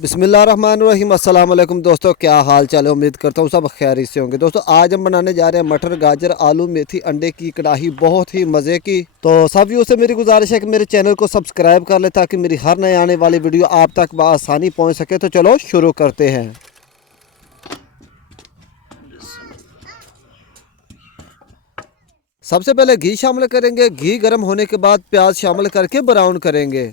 बिस्मिल्लाहिर्रहमानिर्रहीम। अस्सलाम वालेकुम दोस्तों, क्या हाल चाल है। उम्मीद करता हूँ सब खैरियत से होंगे। दोस्तों आज हम बनाने जा रहे हैं मटर गाजर आलू मेथी अंडे की कढ़ाई, बहुत ही मज़े की। तो सब व्यू से मेरी गुजारिश है कि मेरे चैनल को सब्सक्राइब कर ले ताकि मेरी हर नए आने वाली वीडियो आप तक बआसानी पहुँच सके। तो चलो शुरू करते हैं। सबसे पहले घी शामिल करेंगे। घी गर्म होने के बाद प्याज शामिल करके ब्राउन करेंगे।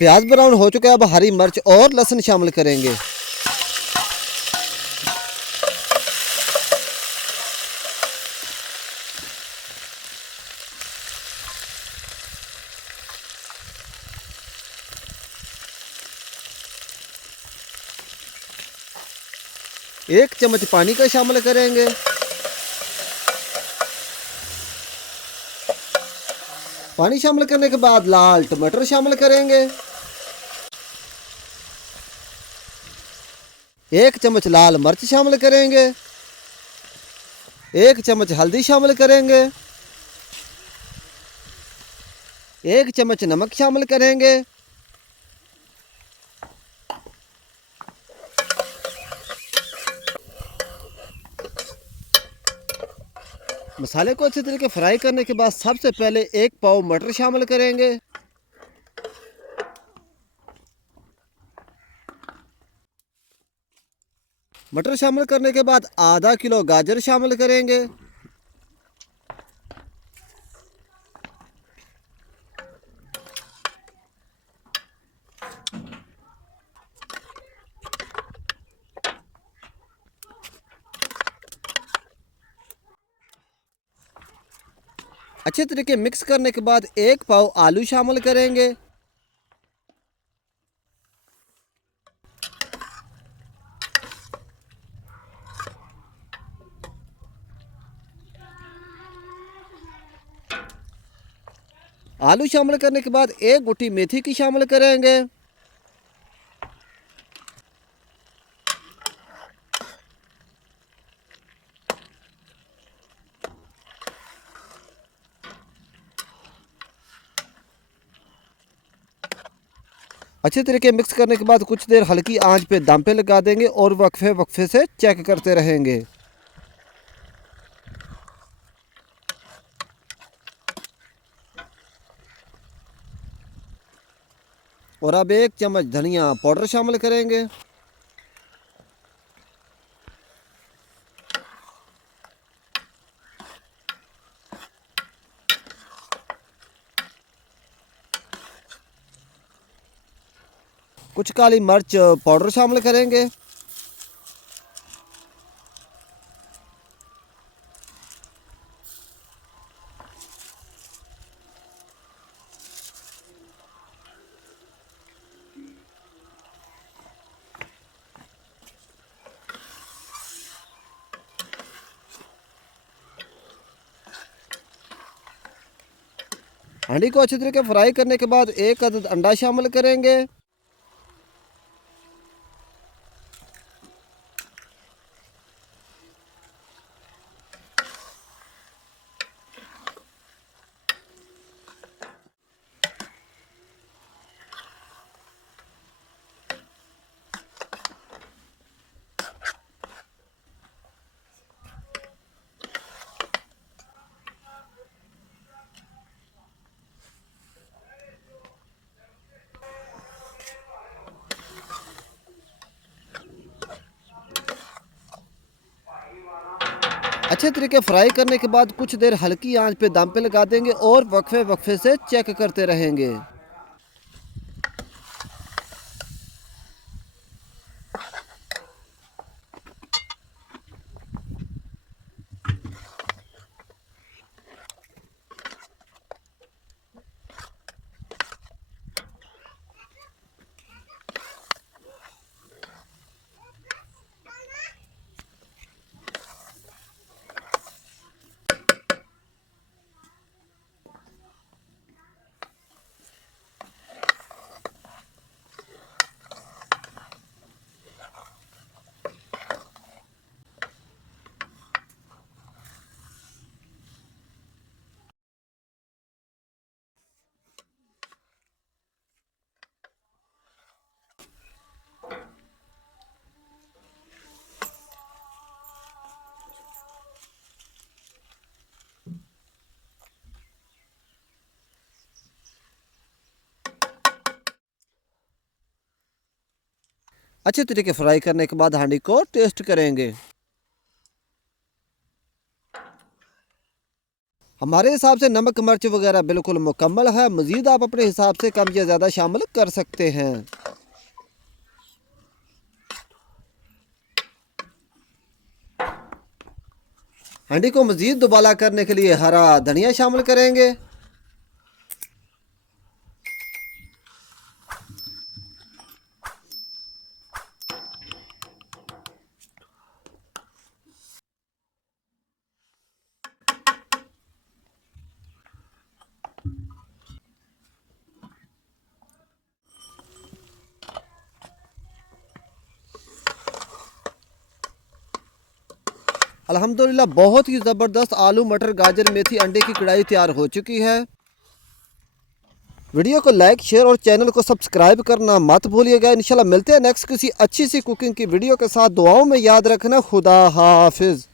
प्याज ब्राउन हो चुका है, अब हरी मिर्च और लहसुन शामिल करेंगे। एक चम्मच पानी का शामिल करेंगे। पानी शामिल करने के बाद लाल टमाटर शामिल करेंगे। एक चम्मच लाल मिर्च शामिल करेंगे। एक चम्मच हल्दी शामिल करेंगे। एक चम्मच नमक शामिल करेंगे। मसाले को अच्छे तरीके फ्राई करने के बाद सबसे पहले एक पाव मटर शामिल करेंगे। मटर शामिल करने के बाद आधा किलो गाजर शामिल करेंगे। अच्छे तरीके मिक्स करने के बाद एक पाव आलू शामिल करेंगे। आलू शामिल करने के बाद एक गुठी मेथी की शामिल करेंगे। अच्छे तरीके मिक्स करने के बाद कुछ देर हल्की आंच पे दम पे लगा देंगे और वक्फे वक्फे से चेक करते रहेंगे। और अब एक चम्मच धनिया पाउडर शामिल करेंगे। कुछ काली मिर्च पाउडर शामिल करेंगे। अंडे को अच्छे तरीके फ्राई करने के बाद एक अदद अंडा शामिल करेंगे। अच्छे तरीके फ्राई करने के बाद कुछ देर हल्की आंच पे दम पे लगा देंगे और वक्फे वक्फे से चेक करते रहेंगे। अच्छे तरीके फ्राई करने के बाद हांडी को टेस्ट करेंगे। हमारे हिसाब से नमक मिर्च वगैरह बिल्कुल मुकम्मल है। मज़ीद आप अपने हिसाब से कम या ज़्यादा शामिल कर सकते हैं। हांडी को मज़ीद दुबाला करने के लिए हरा धनिया शामिल करेंगे। अल्हम्दुलिल्लाह बहुत ही ज़बरदस्त आलू मटर गाजर मेथी अंडे की कढ़ाई तैयार हो चुकी है। वीडियो को लाइक शेयर और चैनल को सब्सक्राइब करना मत भूलिएगा। इंशाल्लाह मिलते हैं नेक्स्ट किसी अच्छी सी कुकिंग की वीडियो के साथ। दुआओं में याद रखना। खुदा हाफिज़।